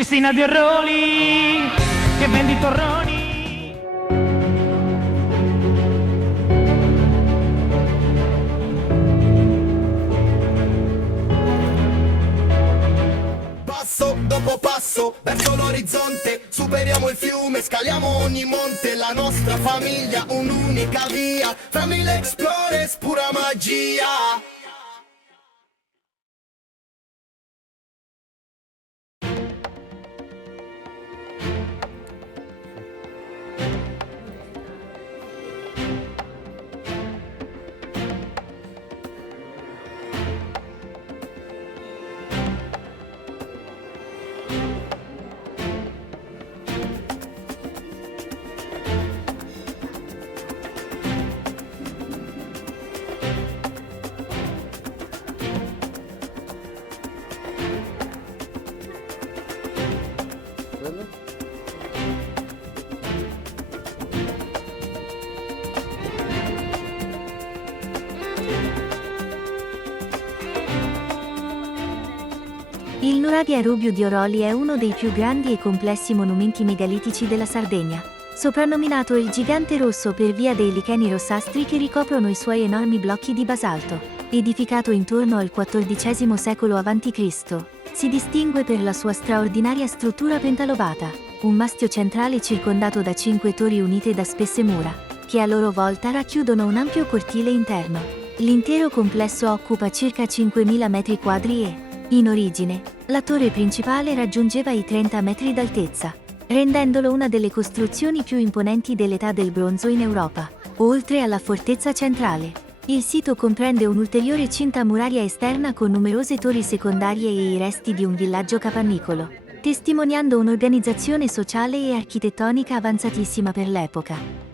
Cristina Di Orroli, che vendi torroni. Passo dopo passo verso l'orizzonte, superiamo il fiume, scaliamo ogni monte. La nostra famiglia, un'unica via, fra mille explorers, pura magia. Il Nuraghe Rubio di Oroli è uno dei più grandi e complessi monumenti megalitici della Sardegna. Soprannominato il Gigante Rosso per via dei licheni rossastri che ricoprono i suoi enormi blocchi di basalto, edificato intorno al XIV secolo a.C., si distingue per la sua straordinaria struttura pentalobata, un mastio centrale circondato da 5 torri unite da spesse mura, che a loro volta racchiudono un ampio cortile interno. L'intero complesso occupa circa 5.000 metri quadri e, in origine, la torre principale raggiungeva i 30 metri d'altezza, rendendolo una delle costruzioni più imponenti dell'età del bronzo in Europa. Oltre alla fortezza centrale, il sito comprende un'ulteriore cinta muraria esterna con numerose torri secondarie e i resti di un villaggio capannicolo, testimoniando un'organizzazione sociale e architettonica avanzatissima per l'epoca.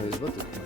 Avete sbattuto?